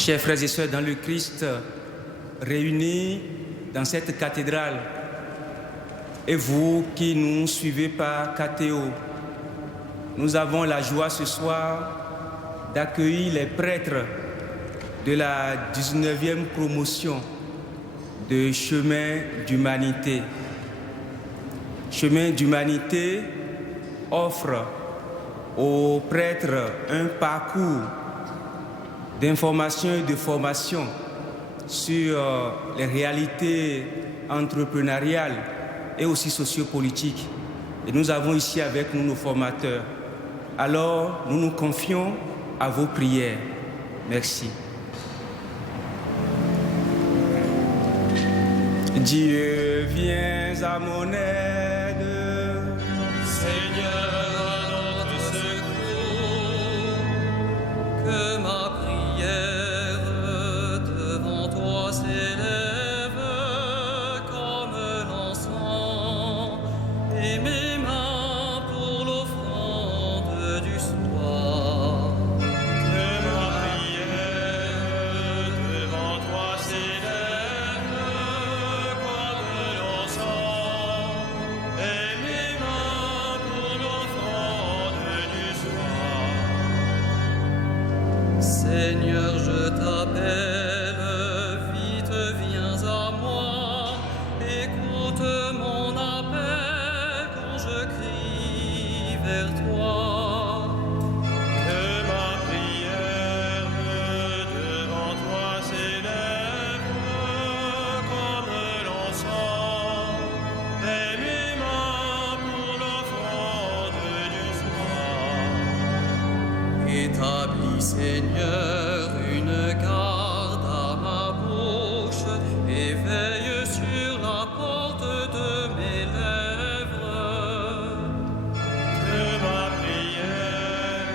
Chers frères et sœurs dans le Christ, réunis dans cette cathédrale, et vous qui nous suivez par KTO, nous avons la joie ce soir d'accueillir les prêtres de la 19e promotion de Chemin d'Humanité. Chemin d'Humanité offre aux prêtres un parcours d'information et de formation sur les réalités entrepreneuriales et aussi sociopolitiques. Et nous avons ici avec nous nos formateurs. Alors, nous nous confions à vos prières. Merci. Dieu, viens à mon aide. Seigneur, à notre secours, que ma prière devant toi s'élève comme l'encens et mes mains pour l'offrande du soir. Que ma prière devant toi s'élève comme l'encens et mes mains pour l'offrande du soir. Seigneur, je t'appelle, vite viens à moi, écoute mon appel quand je crie vers toi. Que ma prière devant toi s'élève comme l'encens et mes mains pour l'offrande du soir. Établis, Seigneur, une garde à ma bouche et veille sur la porte de mes lèvres. Que ma prière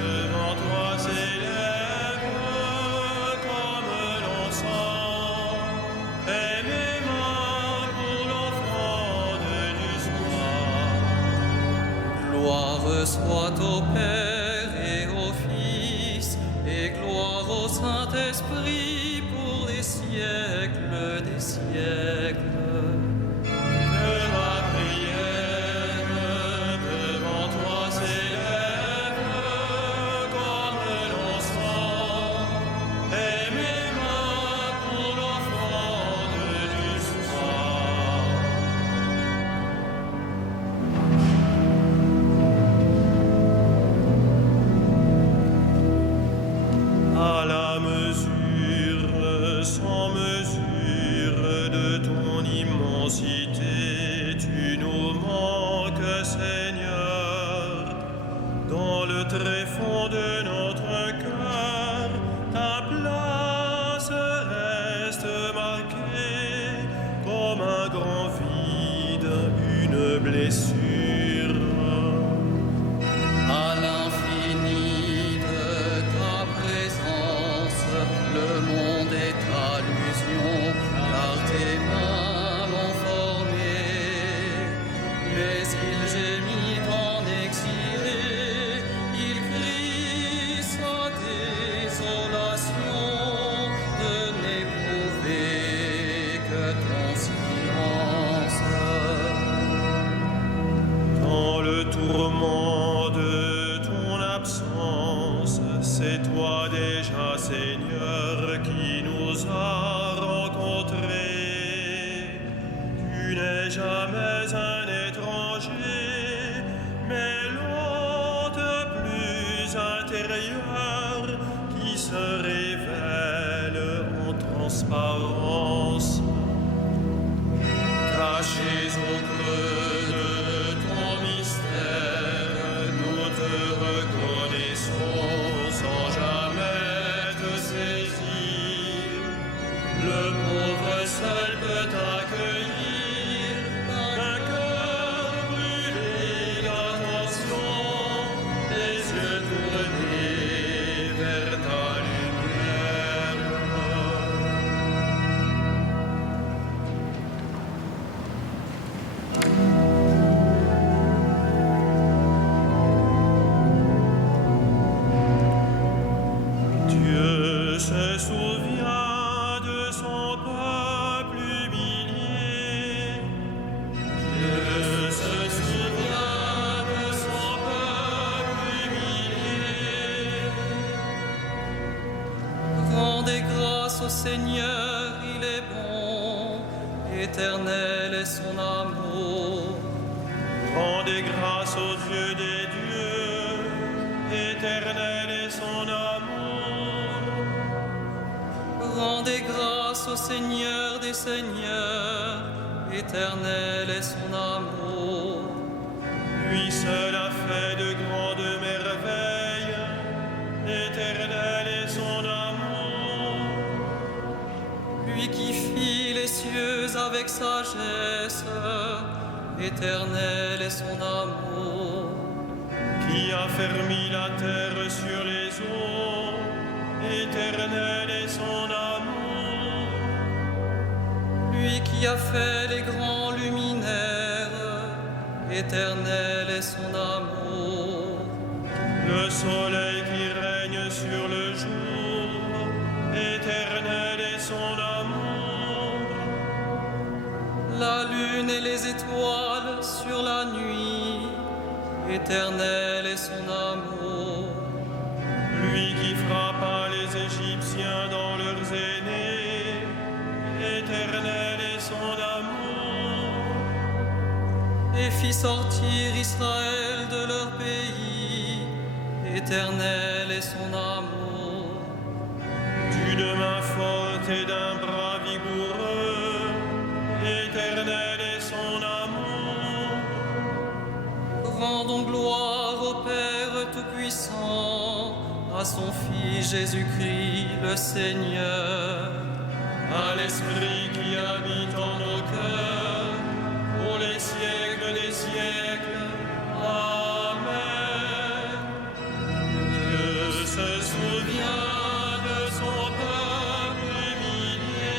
devant toi s'élève comme l'encens et mes mains pour l'offrande du soir. Gloire soit au Père et au Fils et gloire au Saint-Esprit pour les siècles des siècles. Que ma prière devant toi s'élève comme l'encens et mes mains pour l'offrande du soir. À la mesure, sans mesure de ton immensité, tu nous manques, Seigneur. Dans le tréfonds de notre cœur, ta place reste marquée comme un grand vide, une blessure. À l'infini de ta présence, le monde est allusion, car tes mains l'ont formé. Mais il gémit en exilé, il crie sa désolation de n'éprouver que ton silence. Dans le tourment de ton absence, c'est toi déjà, Seigneur, qui nous a rencontrés. Tu n'es jamais un étranger, mais l'hôte plus intérieur qui se révèle en transparence. Cachés au creux de ton mystère, nous te reconnaissons sans jamais te saisir. Le pauvre seul peut accueillir un cœur brûlé d'attention, les yeux tournés vers ta lumière. au Seigneur, il est bon, éternel est son amour. Rendez grâce au Dieu des dieux, éternel est son amour. Rendez grâce au Seigneur des seigneurs, éternel est son amour. Lui seul a fait de grandes merveilles, éternel est son amour. Lui qui fit les cieux avec sagesse, éternel est son amour. Qui a fermi la terre sur les eaux, éternel est son amour. Lui qui a fait les grands luminaires, éternel est son amour. Le soleil qui règne sur le jour, éternel est son amour. La lune et les étoiles sur la nuit, éternel est son amour. Lui qui frappa les Égyptiens dans leurs aînés, éternel est son amour. Et fit sortir Israël de leur pays, éternel est son amour. D'une main forte et d'un bras vigoureux, éternel est son amour. Rendons gloire au Père Tout-Puissant, à son Fils Jésus-Christ le Seigneur, À l'Esprit qui habite en nos cœurs, pour les siècles des siècles. Amen. Dieu se souvient de son peuple humilié.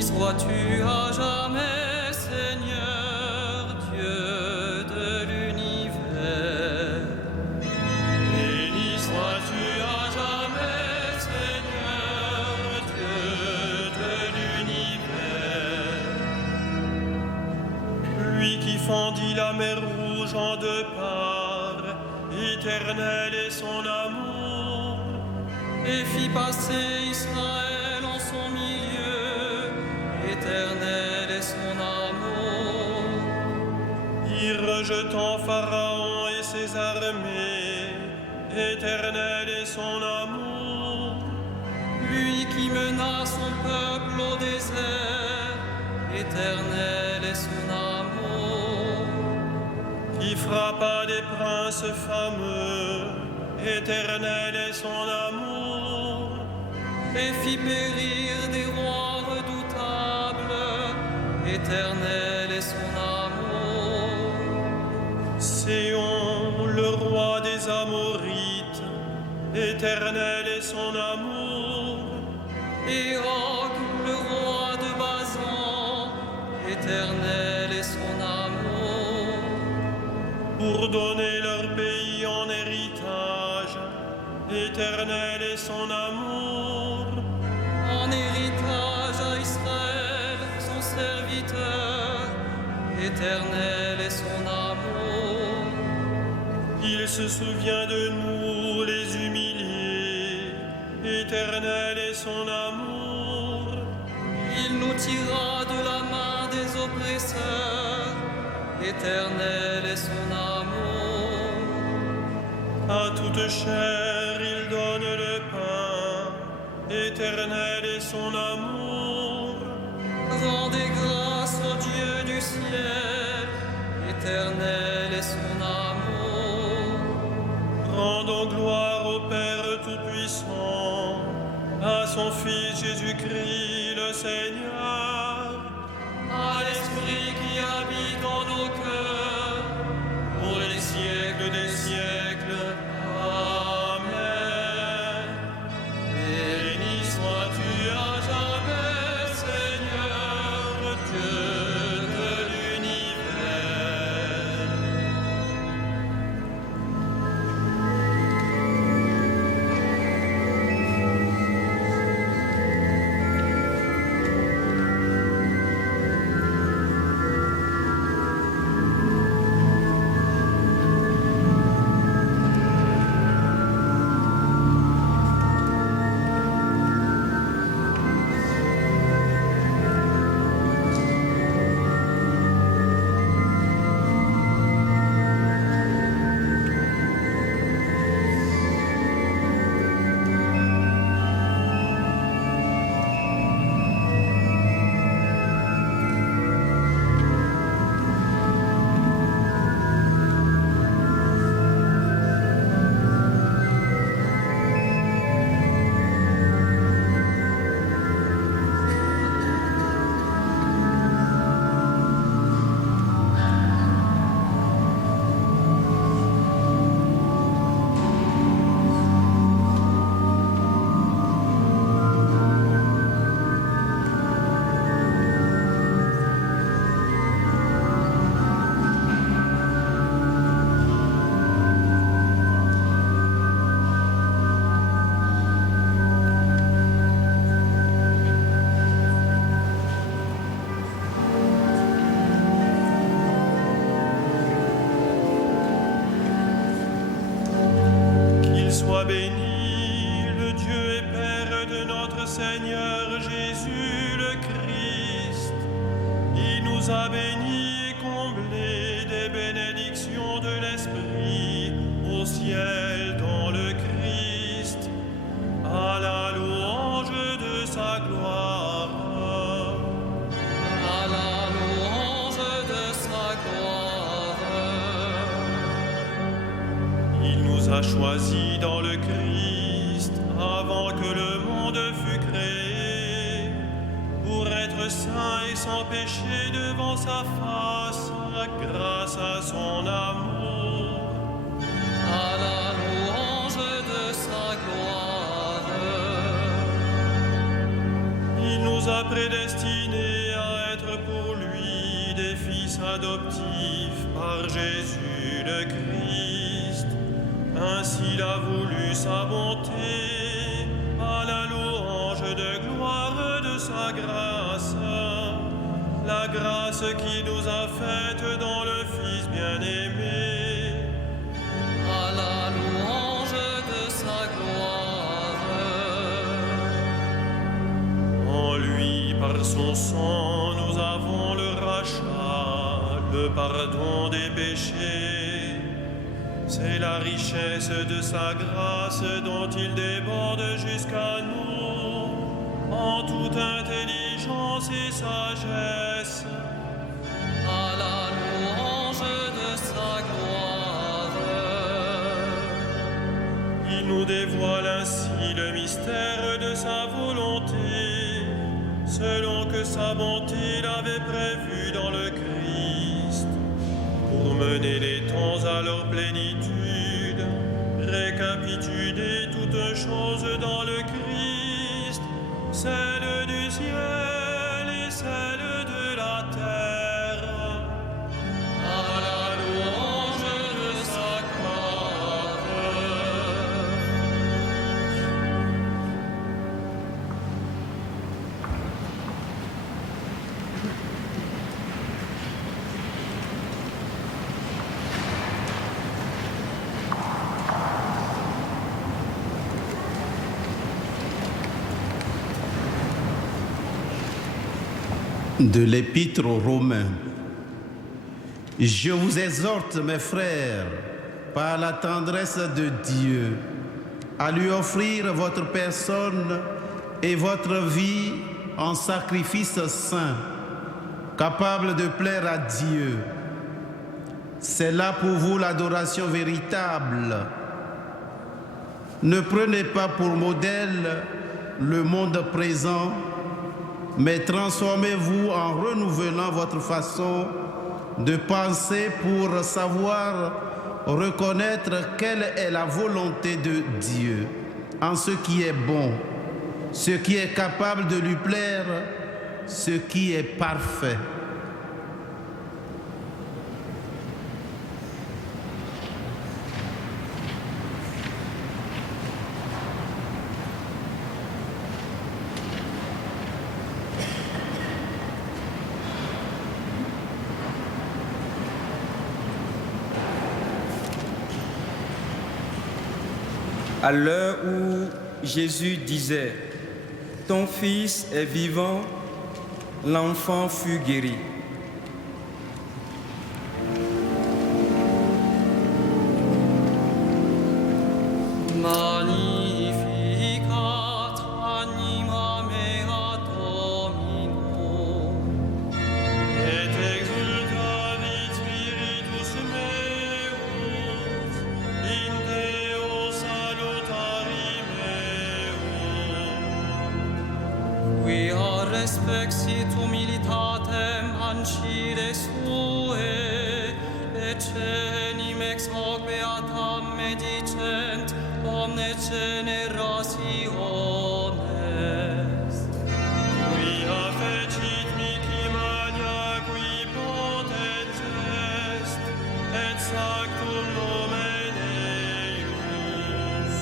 Sois-tu à jamais, Seigneur, Dieu de l'univers. Béni sois-tu à jamais, Seigneur, Dieu de l'univers. Lui qui fendit la mer rouge en deux parts, éternel est son amour. Et fit passer Israël en son milieu, éternel est son amour. Y rejetant Pharaon et ses armées, éternel est son amour. Lui qui mena son peuple au désert, éternel est son amour. Qui frappa des princes fameux, éternel est son amour. Et fit périr des rois redoutables, éternel est son éternel est son amour. Et Og, le roi de Basan, éternel est son amour. Pour donner leur pays en héritage, éternel est son amour. En héritage à Israël, son serviteur, éternel est son amour. Il se souvient de nous, les humiliés, éternel est son amour. Il nous tira de la main des oppresseurs, éternel est son amour. À toute chair, il donne le pain, éternel est son amour. Rendez grâce au Dieu du ciel, éternel est son amour. Rendons gloire au Père Tout-Puissant, à son Fils Jésus-Christ le Seigneur, À l'Esprit qui habite en nos cœurs, pour les siècles des siècles. Amen. Béni sois-tu à jamais, Seigneur, Dieu de l'univers. Sois béni, le Dieu et Père de notre Seigneur Jésus le Christ. Il nous a bénis et comblés des bénédictions de l'Esprit au ciel dans le Christ, à la louange de sa gloire. À la louange de sa gloire. Il nous a choisis dans le Christ avant que le monde fût créé, pour être saints et sans péché devant sa face, grâce à son amour. À la louange de sa gloire. Il nous a prédestinés à être pour lui des fils adoptifs par Jésus le Christ. Ainsi il a voulu sa bonté, à la louange de gloire de sa grâce, la grâce qui nous a faite dans le Fils bien-aimé. À la louange de sa gloire. En lui, par son sang, nous avons le rachat, le pardon des péchés. C'est la richesse de sa grâce dont il déborde jusqu'à nous, en toute intelligence et sagesse. À la louange de sa gloire. Il nous dévoile ainsi le mystère de sa volonté, selon que sa bonté l'avait prévu dans le Christ, pour mener les temps à leur plénitude, récapituler toutes choses dans le Christ, celle du ciel et celle de la terre. À la louange de sa gloire. De l'Épître aux Romains. Je vous exhorte, mes frères, par la tendresse de Dieu, à lui offrir votre personne et votre vie en sacrifice saint, capable de plaire à Dieu. C'est là pour vous l'adoration véritable. Ne prenez pas pour modèle le monde présent, mais transformez-vous en renouvelant votre façon de penser pour savoir reconnaître quelle est la volonté de Dieu en ce qui est bon, ce qui est capable de lui plaire, ce qui est parfait. À l'heure où Jésus disait « Ton fils est vivant », l'enfant fut guéri. Magnificat anima mea Domino. Et exultavit spiritus meus, in Deo salutari meum. Quia respexit humilitatem ancide sue, ecenim ex hoc beatam medicent omne generationes. Quia fecit mihi magna qui potens est, et sanctum nomen eius.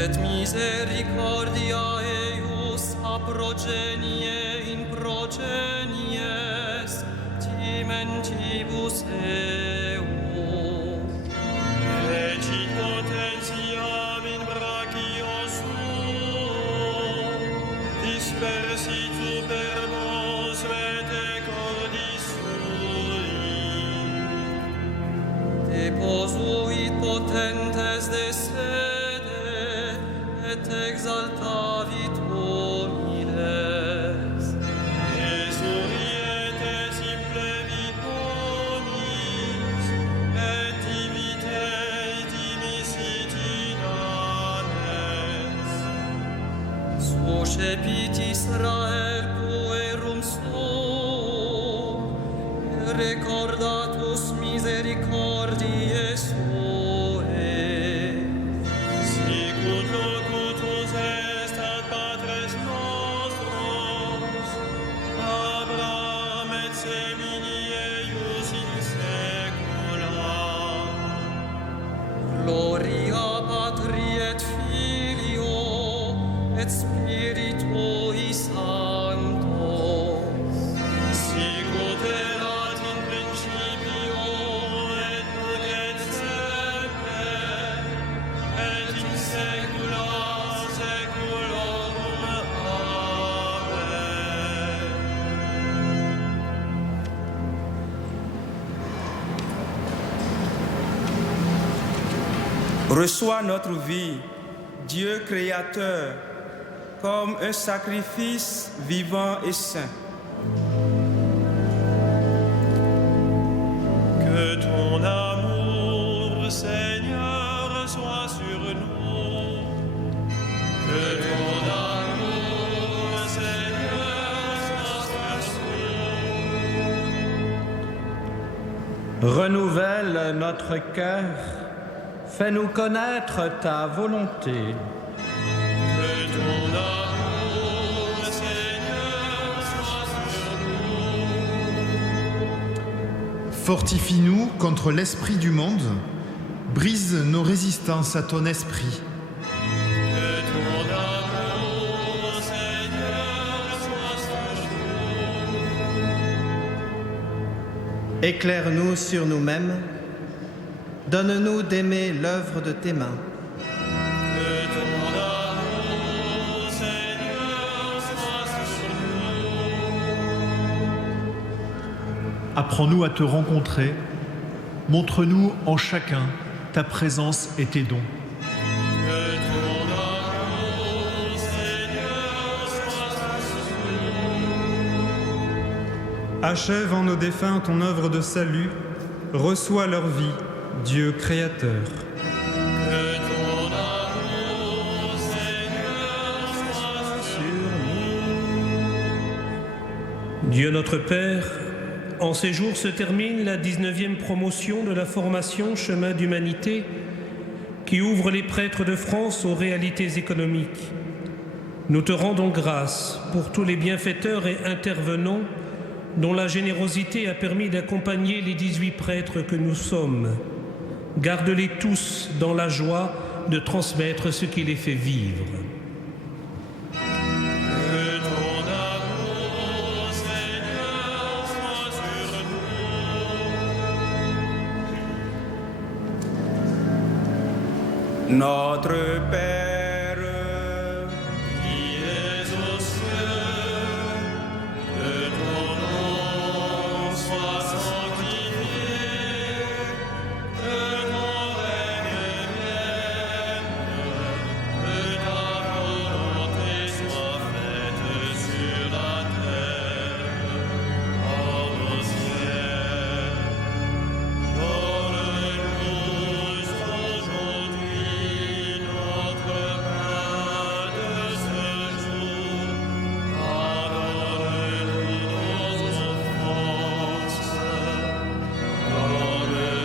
Et misericordia eius a progenie in progenies timentibus eum. Fecit potentiam in brachio suo, dispersit superbos vete cordis sui. Deposuit potentes de sede, et exaltavit homiles. Esurietes implevit bonis, et divitei dimisit inanes. Suscepit Israel puerum suum, recordatus misericordiae suae. Sicut locutus est ad patres nostros, Abraham et semini eius in saecula. Gloria Patri et Filio et Spiritui Sancto. Sicut erat in principio et nunc et semper, et in saecula saeculorum. Amen. Reçois notre vie, Dieu créateur, comme un sacrifice vivant et saint. Que ton amour, Seigneur, soit sur nous. Que ton amour, Seigneur, soit sur nous. Renouvelle notre cœur, Fais-nous connaître ta volonté. Que ton amour, Seigneur, soit sur nous. Fortifie-nous contre l'esprit du monde, brise nos résistances à ton esprit. Que ton amour, Seigneur, soit sur nous. Éclaire-nous sur nous-mêmes. Donne-nous d'aimer l'œuvre de tes mains. Que ton amour, Seigneur, soit sur nous. Apprends-nous à te rencontrer. Montre-nous en chacun ta présence et tes dons. Que ton amour, Seigneur, soit sur nous. Achève en nos défunts ton œuvre de salut, reçois leur vie, Dieu créateur. Que ton amour, Seigneur, soit sur nous. Dieu notre Père, en ces jours se termine la 19e promotion de la formation Chemin d'Humanité qui ouvre les prêtres de France aux réalités économiques. Nous te rendons grâce pour tous les bienfaiteurs et intervenants dont la générosité a permis d'accompagner les 18 prêtres que nous sommes. Garde-les tous dans la joie de transmettre ce qui les fait vivre. Que ton amour, Seigneur, soit sur nous. Notre Père, qui es aux cieux, que ton nom soit sanctifié, que ton règne vienne, que ta volonté soit faite sur la terre, comme au ciel. Donne-nous aujourd'hui notre pain de ce jour. Pardonne-nous nos offenses, comme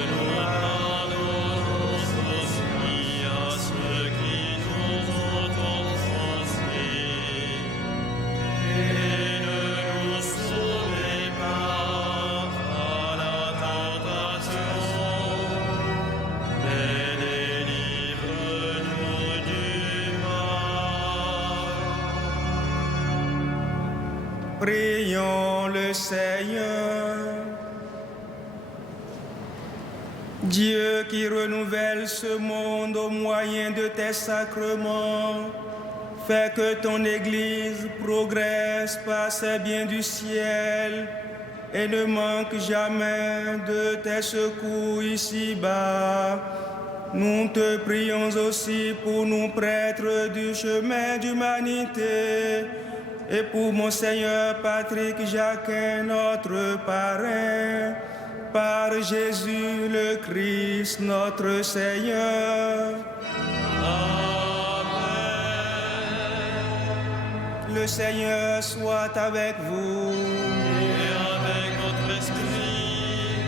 nous pardonnons aussi à ceux qui nous ont offensés. Et ne nous soumets pas à la tentation, mais délivre-nous du mal. prions le Seigneur. Dieu qui renouvelle ce monde au moyen de tes sacrements, fais que ton Église progresse par ces biens du ciel et ne manque jamais de tes secours ici-bas. Nous te prions aussi pour nous prêtres du chemin d'humanité et pour Monseigneur Patrick Jacquin, notre parrain, par Jésus le Christ, notre Seigneur. Le Seigneur soit avec vous. Et avec votre esprit,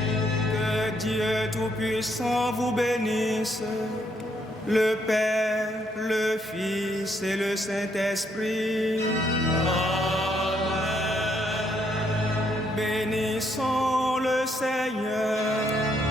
Que Dieu Tout-Puissant vous bénisse, le Père, le Fils et le Saint-Esprit. Bénissons le Seigneur.